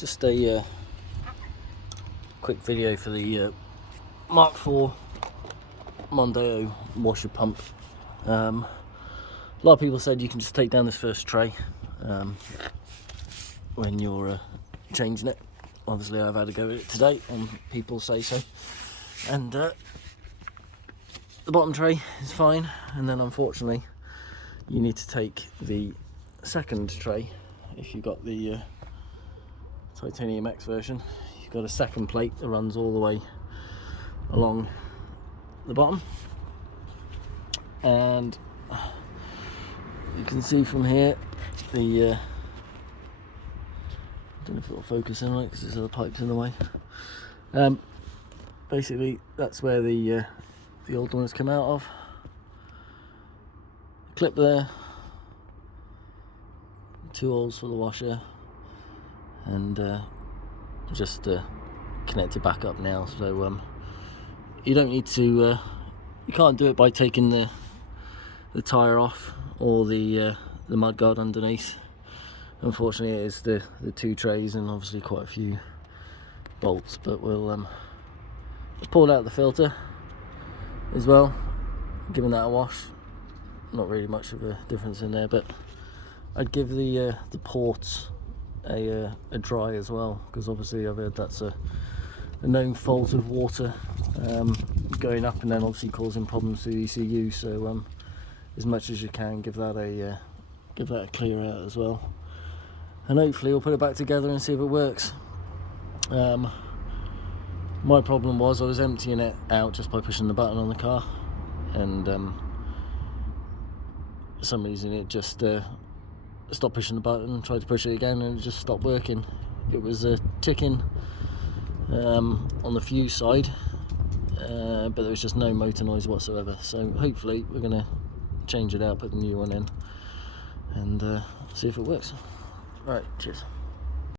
Just a quick video for the MK4 Mondeo Washer pump. A lot of people said you can just take down this first tray when you're changing it. Obviously I've had a go at it today and people say so, and the bottom tray is fine, and then unfortunately you need to take the second tray. If you've got the Titanium X version, you've got a second plate that runs all the way along the bottom, and you can see from here the I don't know if it'll focus in right because there's other pipes in the way. Basically that's where the old one has come out of. Clip there, 2 holes for the washer, and just connect it back up now. So you don't need to you can't do it by taking the tire off or the mud guard underneath. Unfortunately it is the 2 trays and obviously quite a few bolts, but we'll pull out the filter as well, giving that a wash. Not really much of a difference in there, but I'd give the ports a dry as well, because obviously I've heard that's a known fault of water going up and then obviously causing problems to the ECU. So as much as you can, give that a clear out as well, and hopefully we'll put it back together and see if it works. My problem was I was emptying it out just by pushing the button on the car, and for some reason it just stopped pushing the button, tried to push it again, and it just stopped working. It was ticking on the fuse side, but there was just no motor noise whatsoever. So hopefully we're going to change it out, put the new one in, and see if it works. Alright, cheers.